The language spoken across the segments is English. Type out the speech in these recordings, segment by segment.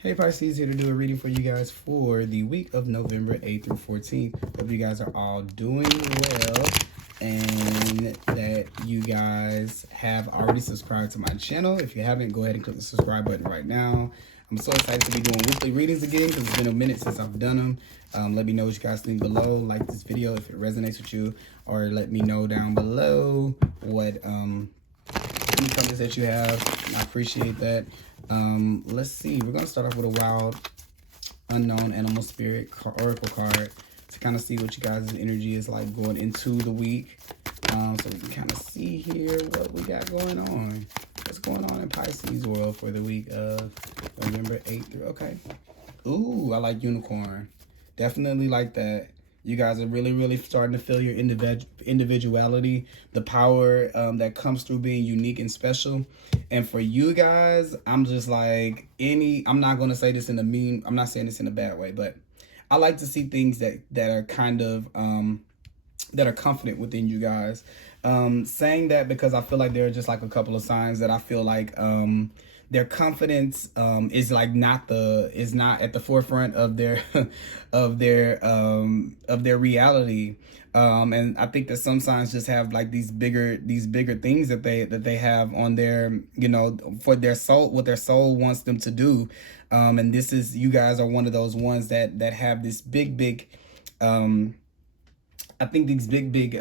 Hey Pisces, here to do a reading for you guys for the week of November 8th through 14th. Hope you guys are all doing well and that you guys have already subscribed to my channel. If you haven't, go ahead and click the subscribe button right now. I'm so excited to be doing weekly readings again because it's been a minute since I've done them. Let me know what you guys think below. Like this video if it resonates with you, or let me know down below what any comments that you have. I appreciate that. Let's see. We're gonna start off with a wild, unknown animal spirit oracle card to kind of see what you guys' energy is like going into the week. So we can kind of see here what we got going on. What's going on in Pisces world for the week of November 8th through. Okay. Ooh, I like unicorn. Definitely like that. You guys are really starting to feel your individuality, the power that comes through being unique and special. And for you guys, I'm just like I'm not going to say this in a mean, I'm not saying this in a bad way, but I like to see things that are kind of, that are confident within you guys. Saying that because I feel like there are just like a couple of signs that I feel like, their confidence is like not at the forefront of their of their reality, and I think that some signs just have like these bigger things that they have on their, you know, for their soul, what their soul wants them to do, and this is, you guys are one of those ones that have this big I think these big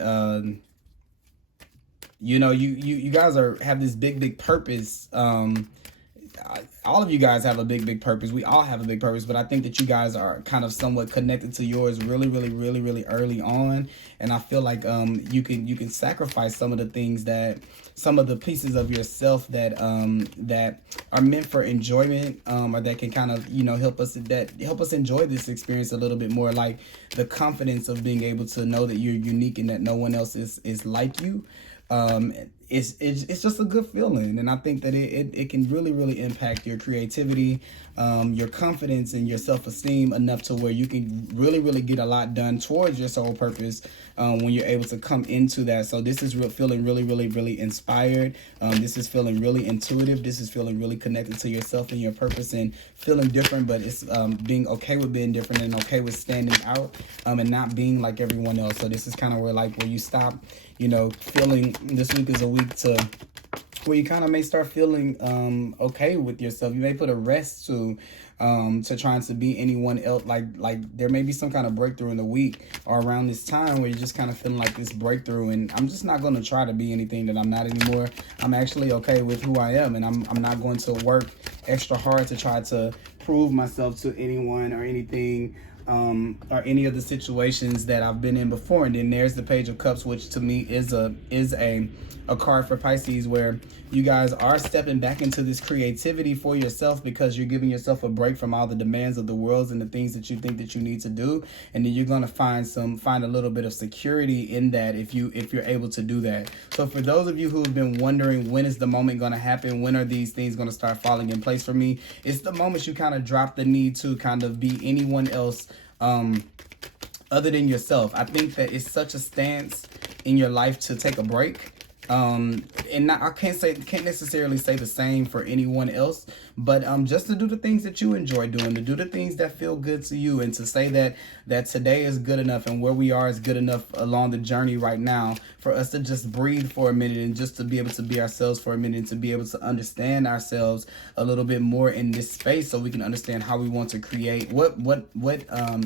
you know, you guys have this big purpose. All of you guys have a big purpose. We all have a big purpose, but I think that you guys are kind of somewhat connected to yours really early on. And I feel like you can sacrifice some of the things, that some of the pieces of yourself that that are meant for enjoyment, or that can kind of, you know, help us enjoy this experience a little bit more, like the confidence of being able to know that you're unique and that no one else is like you. It's just a good feeling, and I think that it can really impact your creativity, your confidence, and your self-esteem enough to where you can really get a lot done towards your soul purpose when you're able to come into that. So this is feeling really inspired. This is feeling really intuitive. This is feeling really connected to yourself and your purpose, and feeling different, but it's being okay with being different and okay with standing out, and not being like everyone else. So this is kind of where you stop, you know, feeling, this week is a week to where you kind of may start feeling okay with yourself. You may put a rest to trying to be anyone else. Like there may be some kind of breakthrough in the week or around this time where you're just kind of feeling like this breakthrough, and I'm just not going to try to be anything that I'm not anymore. I'm actually okay with who I am, and I'm not going to work extra hard to try to prove myself to anyone or anything, or any of the situations that I've been in before. And then there's the Page of Cups, which to me is a card for Pisces, where you guys are stepping back into this creativity for yourself because you're giving yourself a break from all the demands of the world and the things that you think that you need to do. And then you're going to find a little bit of security in that if you're able to do that. So for those of you who have been wondering, when is the moment going to happen? When are these things going to start falling in place for me? It's the moment you kind of drop the need to kind of be anyone else other than yourself. I think that it's such a stance in your life to take a break. And I can't necessarily say the same for anyone else, but just to do the things that you enjoy doing, to do the things that feel good to you, and to say that today is good enough and where we are is good enough along the journey right now for us to just breathe for a minute and just to be able to be ourselves for a minute, and to be able to understand ourselves a little bit more in this space, so we can understand how we want to create what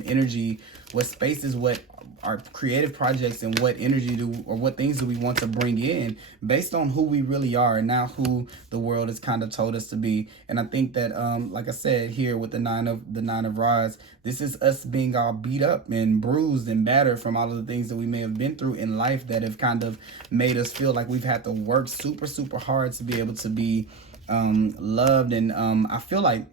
energy, what spaces, what our creative projects, and what energy or what things do we want to bring in based on who we really are and now who the world has kind of told us to be. And I think that like I said here with the nine of rods, this is us being all beat up and bruised and battered from all of the things that we may have been through in life that have kind of made us feel like we've had to work super hard to be able to be loved. And I feel like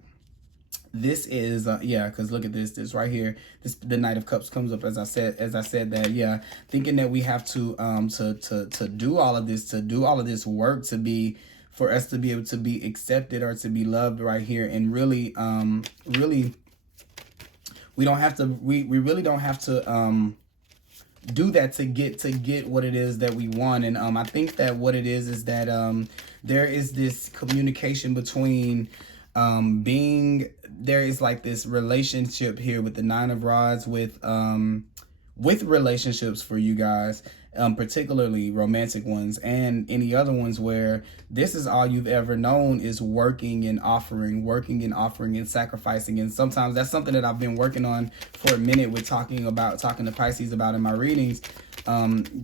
this is yeah, because look at this right here, the Knight of Cups comes up as I said that, yeah, thinking that we have to do all of this work for us to be able to be accepted or to be loved right here. And really we really don't have to do that to get what it is that we want. And I think that what it is that there is this communication between being there is like this relationship here with the Nine of Rods with relationships for you guys, particularly romantic ones and any other ones where this is all you've ever known is working and offering and sacrificing. And sometimes that's something that I've been working on for a minute with talking to Pisces about in my readings.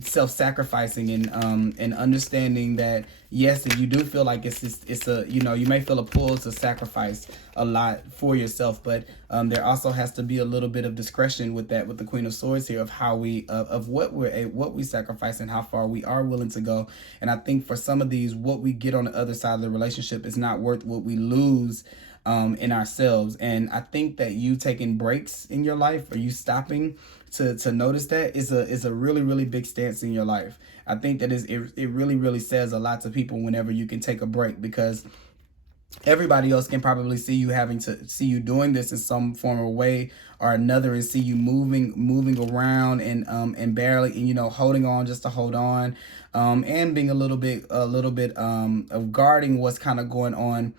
Self-sacrificing and understanding that yes, if you do feel like it's a, you know, you may feel a pull to sacrifice a lot for yourself, but there also has to be a little bit of discretion with that, with the Queen of Swords here, of how we of what we sacrifice and how far we are willing to go. And I think for some of these, what we get on the other side of the relationship is not worth what we lose in ourselves. And I think that you taking breaks in your life, or you stopping to notice that, is a really, really big stance in your life. I think that it really, really says a lot to people whenever you can take a break, because everybody else can probably see you doing this in some form or way or another, and see you moving around and barely, and, you know, holding on just to hold on, and being a little bit of guarding what's kind of going on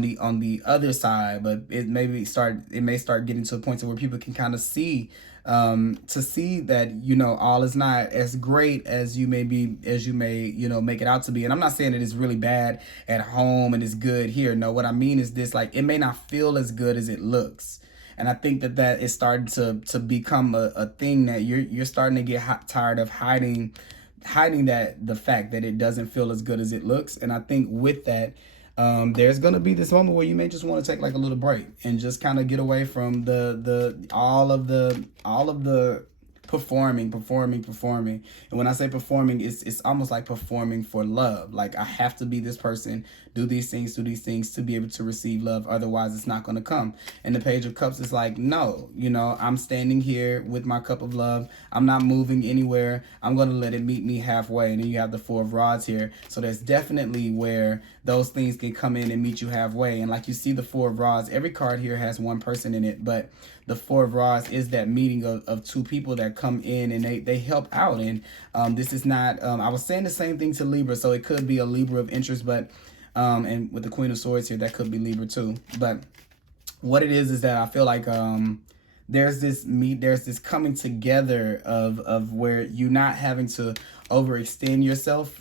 the other side. But it may start getting to a point to where people can kind of see that, you know, all is not as great as you may, you know, make it out to be. And I'm not saying that it's really bad at home and it's good here. No, what I mean is this, like, it may not feel as good as it looks. And I think that is starting to become a thing that you're starting to get tired of hiding that, the fact that it doesn't feel as good as it looks. And I think with that, there's going to be this moment where you may just want to take like a little break and just kind of get away from all of the performing. And when I say performing, it's almost like performing for love. Like, I have to be this person, do these things to be able to receive love. Otherwise, it's not going to come. And the Page of Cups is like, no, you know, I'm standing here with my cup of love. I'm not moving anywhere. I'm going to let it meet me halfway. And then you have the Four of Rods here. So there's definitely where those things can come in and meet you halfway. And like you see the Four of Rods, every card here has one person in it, but the Four of Rods is that meeting of two people that come in and they help out. And this is not, I was saying the same thing to Libra, so it could be a Libra of interest, but and with the Queen of Swords here, that could be Libra too. But what it is that I feel like there's this coming together of where you're not having to overextend yourself,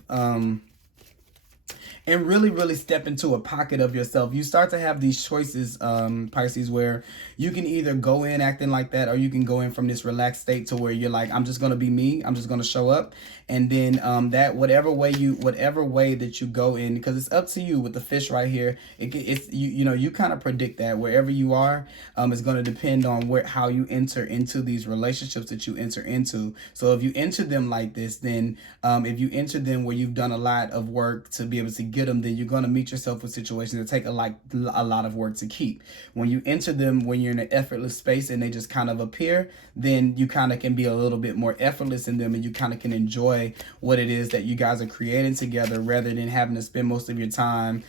and really, really step into a pocket of yourself. You start to have these choices, Pisces, where you can either go in acting like that, or you can go in from this relaxed state to where you're like, I'm just going to be me. I'm just going to show up. And then that whatever way that you go in, because it's up to you with the fish right here. It's you know, you kind of predict that wherever you are, it's going to depend on how you enter into these relationships that you enter into. So if you enter them like this, then if you enter them where you've done a lot of work to be able to get them, then you're going to meet yourself with situations that take a lot of work to keep. When you enter them when you're in an effortless space and they just kind of appear, then you kind of can be a little bit more effortless in them, and you kind of can enjoy what it is that you guys are creating together, rather than having to spend most of your time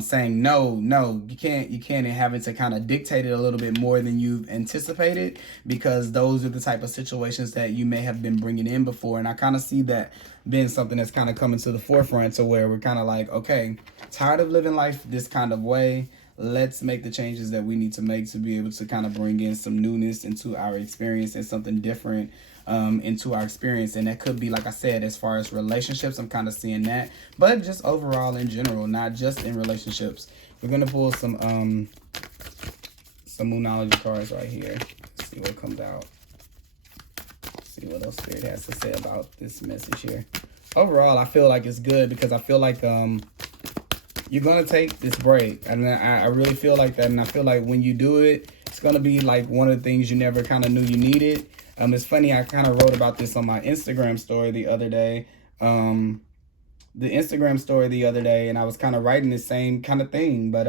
saying no, you can't, and having to kind of dictate it a little bit more than you've anticipated, because those are the type of situations that you may have been bringing in before. And I kind of see that being something that's kind of coming to the forefront, to where we're kind of like, okay, tired of living life this kind of way. Let's make the changes that we need to make to be able to kind of bring in some newness into our experience and something different into our experience. And that could be, like I said, as far as relationships, I'm kind of seeing that, but just overall in general, not just in relationships. We're gonna pull some Moonology cards right here. Let's see what comes out. Let's see what else Spirit has to say about this message here. Overall, I feel like it's good, because I feel like you're gonna take this break, and I really feel like that. And I feel like when you do it, it's gonna be like one of the things you never kind of knew you needed. It's funny, I kind of wrote about this on my Instagram story the other day. And I was kind of writing the same kind of thing, but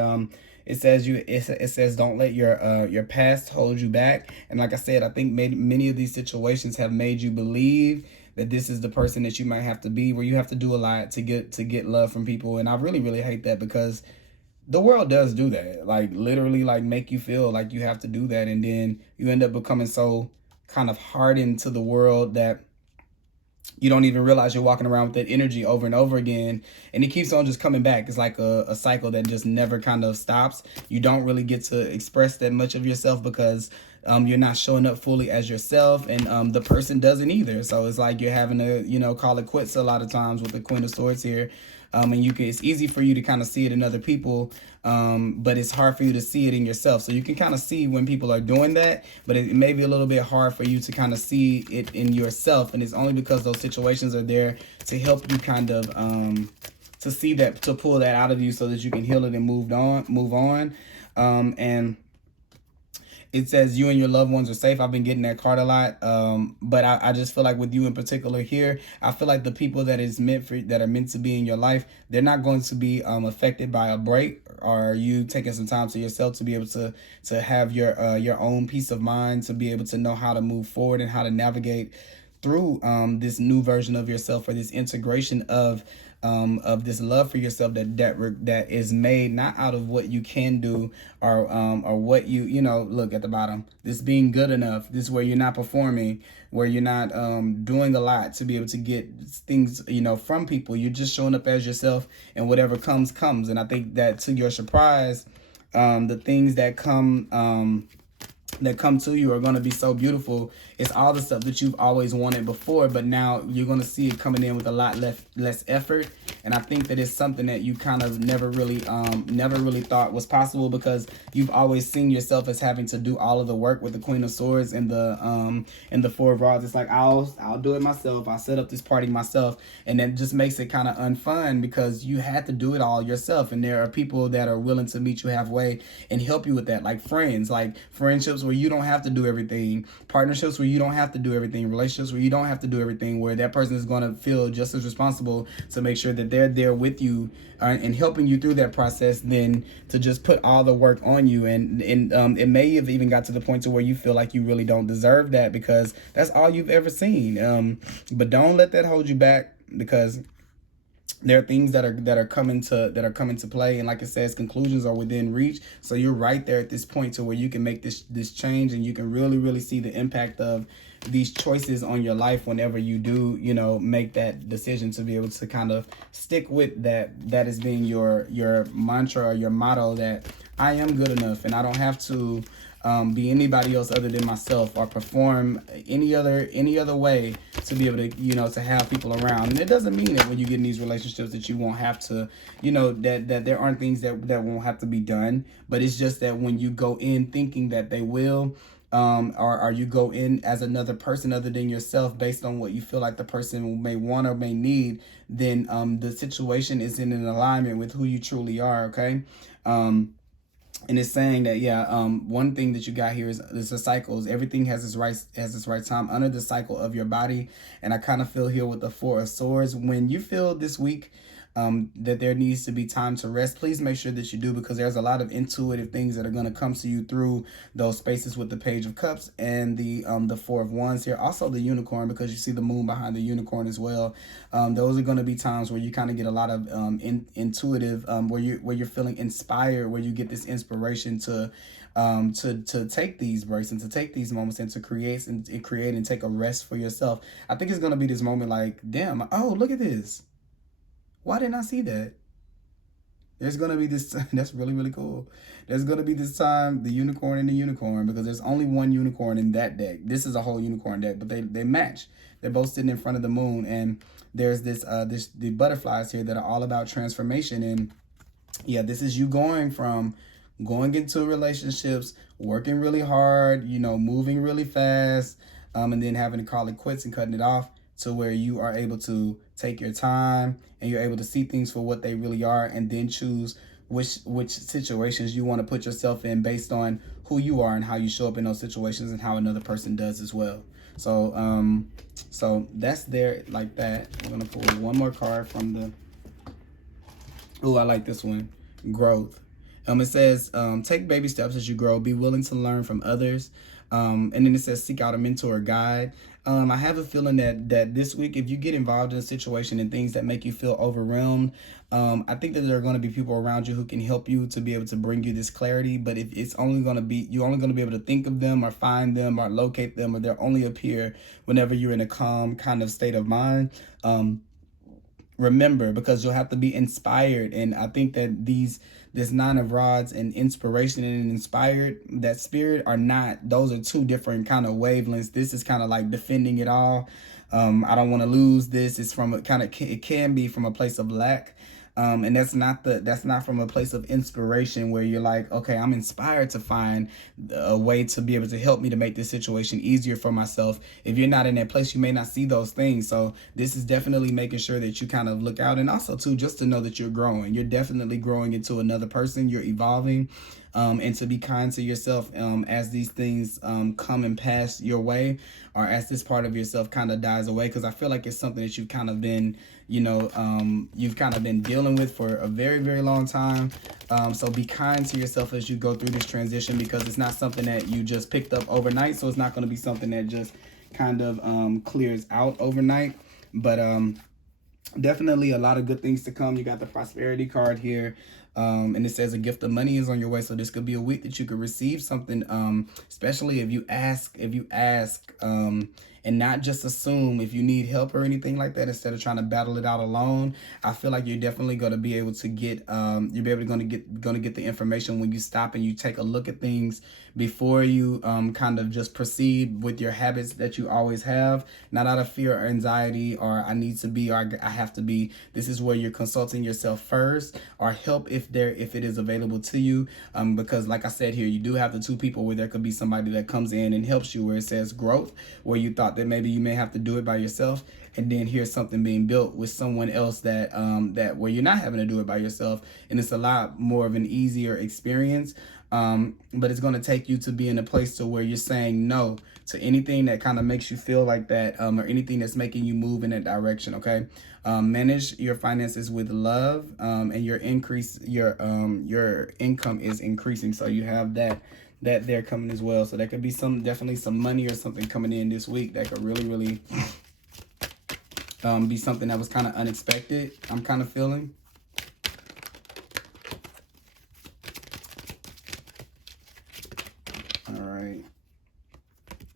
it says don't let your past hold you back. And like I said, I think many of these situations have made you believe that this is the person that you might have to be, where you have to do a lot to get love from people. And I really, really hate that, because the world does do that, like literally, like make you feel like you have to do that, and then you end up becoming so kind of hardened to the world that you don't even realize you're walking around with that energy over and over again, and it keeps on just coming back. It's like a cycle that just never kind of stops. You don't really get to express that much of yourself because you're not showing up fully as yourself, and the person doesn't either. So it's like you're having to, you know, call it quits a lot of times with the Queen of Swords here. And it's easy for you to kind of see it in other people, but it's hard for you to see it in yourself. So you can kind of see when people are doing that, but it may be a little bit hard for you to kind of see it in yourself. And it's only because those situations are there to help you kind of to see that, to pull that out of you so that you can heal it and move on. And it says you and your loved ones are safe. I've been getting that card a lot. But I just feel like with you in particular here, I feel like the people that are meant to be in your life, they're not going to be affected by a break or you taking some time to yourself to be able to have your own peace of mind, to be able to know how to move forward and how to navigate through this new version of yourself, or this integration of this love for yourself that is made not out of what you can do or what you know, look at the bottom, this being good enough, this where you're not performing, where you're not doing a lot to be able to get things, you know, from people. You're just showing up as yourself, and whatever comes. And I think that, to your surprise, the things that come to you are going to be so beautiful. It's all the stuff that you've always wanted before, but now you're going to see it coming in with a lot less effort. And I think that it's something that you kind of never really thought was possible, because you've always seen yourself as having to do all of the work with the Queen of Swords and the Four of Rods. It's like, I'll do it myself. I'll set up this party myself. And that just makes it kind of unfun, because you had to do it all yourself. And there are people that are willing to meet you halfway and help you with that, like friends, like friendships where you don't have to do everything, partnerships where you don't have to do everything, relationships where you don't have to do everything, where that person is going to feel just as responsible to make sure that they're there with you and helping you through that process, than to just put all the work on you. And it may have even got to the point to where you feel like you really don't deserve that, because that's all you've ever seen. But don't let that hold you back, because there are things that are coming to play, and like it says, conclusions are within reach. So you're right there at this point to where you can make this change, and you can really see the impact of these choices on your life whenever you do, you know, make that decision to be able to kind of stick with that as being your mantra or your motto, that I am good enough and I don't have to be anybody else other than myself, or perform any other way to be able to, you know, to have people around. And it doesn't mean that when you get in these relationships that you won't have to, you know, that there aren't things that won't have to be done, but it's just that when you go in thinking that they will, or you go in as another person other than yourself based on what you feel like the person may want or may need, then the situation isn't in alignment with who you truly are, okay? And it's saying that, one thing that you got here is the cycles. Everything has its right time under the cycle of your body. And I kind of feel here with the Four of Swords, when you feel this week that there needs to be time to rest, please make sure that you do, because there's a lot of intuitive things that are going to come to you through those spaces with the Page of Cups and the Four of Wands here. Also the Unicorn, because you see the moon behind the unicorn as well. Those are going to be times where you kind of get a lot of intuitive, where you're feeling inspired, where you get this inspiration to take these breaks and to take these moments and to create and take a rest for yourself. I think it's going to be this moment like, damn, oh, look at this. Why didn't I see that? There's going to be this, that's really cool. There's going to be this time, the unicorn and the unicorn, because there's only one unicorn in that deck. This is a whole unicorn deck, but they match. They're both sitting in front of the moon, and there's the butterflies here that are all about transformation. And yeah, this is you going into relationships, working really hard, you know, moving really fast, and then having to call it quits and cutting it off, to where you are able to take your time and you're able to see things for what they really are, and then choose which situations you want to put yourself in based on who you are and how you show up in those situations and how another person does as well. So so that's there like that. We're gonna pull one more card from the, oh, I like this one, growth. It says, take baby steps as you grow. Be willing to learn from others. And then it says, seek out a mentor or guide. I have a feeling that this week, if you get involved in a situation and things that make you feel overwhelmed, I think that there are going to be people around you who can help you to be able to bring you this clarity. But if it's only going to be, you're only going to be able to think of them or find them or locate them, or they're only appear whenever you're in a calm kind of state of mind. Remember, because you'll have to be inspired. And I think that this Nine of Rods and inspiration and inspired, that spirit are not, those are two different kind of wavelengths. This is kind of like defending it all. I don't want to lose this. It's from a kind of, it can be from a place of lack. And that's not from a place of inspiration where you're like, okay, I'm inspired to find a way to be able to help me to make this situation easier for myself. If you're not in that place, you may not see those things. So this is definitely making sure that you kind of look out, and also too, just to know that you're growing. You're definitely growing into another person. You're evolving. And to be kind to yourself as these things come and pass your way, or as this part of yourself kind of dies away, because I feel like it's something that you've kind of been, you've kind of been dealing with for a very, very long time. So be kind to yourself as you go through this transition, because it's not something that you just picked up overnight. So it's not going to be something that just kind of clears out overnight. But definitely a lot of good things to come. You got the prosperity card here. And it says a gift of money is on your way. So this could be a week that you could receive something, especially if you ask, and not just assume. If you need help or anything like that, instead of trying to battle it out alone, I feel like you're definitely going to be able to get, you'll be able to get the information when you stop and you take a look at things before you kind of just proceed with your habits that you always have, not out of fear or anxiety or I need to be or I have to be. This is where you're consulting yourself first, or help if it is available to you, because like I said here, you do have the two people where there could be somebody that comes in and helps you, where it says growth, where you thought that maybe you may have to do it by yourself, and then here's something being built with someone else that that where you're not having to do it by yourself, and it's a lot more of an easier experience. But it's going to take you to be in a place to where you're saying no to anything that kind of makes you feel like that, or anything that's making you move in that direction. Okay. Manage your finances with love, and your income is increasing. So you have that there coming as well. So there could be definitely some money or something coming in this week that could really be something that was kind of unexpected. I'm kind of feeling.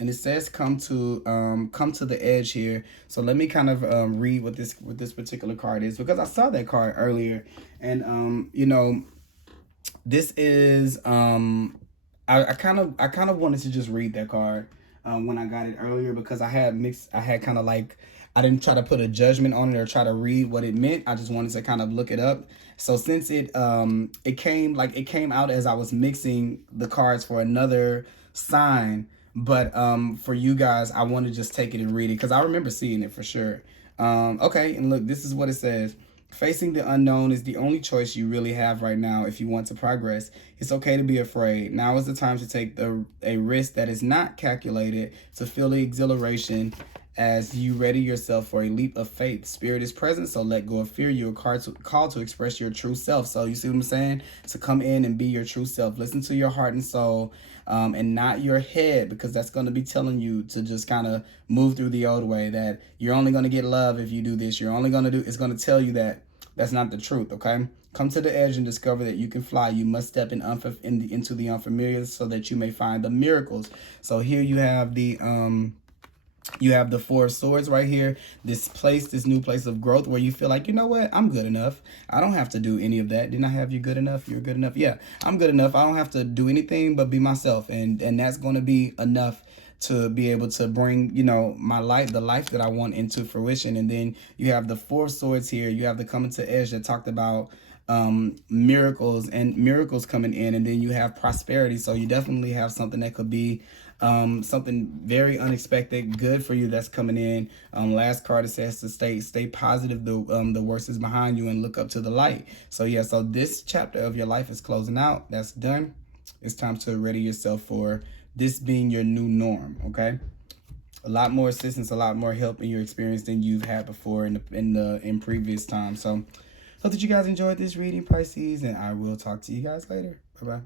And it says come to the edge here. So let me kind of read what this particular card is, because I saw that card earlier, and this is I kind of wanted to just read that card when I got it earlier, because I had kind of like, I didn't try to put a judgment on it or try to read what it meant. I just wanted to kind of look it up. So since it came out as I was mixing the cards for another sign. But for you guys, I want to just take it and read it, because I remember seeing it for sure. Okay, and look, this is what it says. Facing the unknown is the only choice you really have right now if you want to progress. It's okay to be afraid. Now is the time to take a risk that is not calculated, to feel the exhilaration as you ready yourself for a leap of faith. Spirit is present, so let go of fear. You're called to express your true self. So you see what I'm saying? To come in and be your true self. Listen to your heart and soul, and not your head, because that's going to be telling you to just kind of move through the old way, that you're only going to get love if you do this. You're only going to do, it's going to tell you that that's not the truth, okay? Come to the edge and discover that you can fly. You must step into the unfamiliar so that you may find the miracles. So here you have the Four of Swords right here. This new place of growth where you feel like, you know what, I'm good enough. I don't have to do any of that. Didn't I have you good enough? You're good enough. Yeah, I'm good enough. I don't have to do anything but be myself. And that's going to be enough to be able to bring, my life, the life that I want, into fruition. And then you have the Four of Swords here. You have the coming to edge that talked about miracles coming in. And then you have prosperity. So you definitely have something that could be something very unexpected, good for you that's coming in. Last card, it says to stay positive. The worst is behind you and look up to the light. So yeah, so this chapter of your life is closing out. That's done. It's time to ready yourself for this being your new norm. Okay, a lot more assistance, a lot more help in your experience than you've had before in previous times. So Hope that you guys enjoyed this reading, Pisces, and I will talk to you guys later. Bye-bye.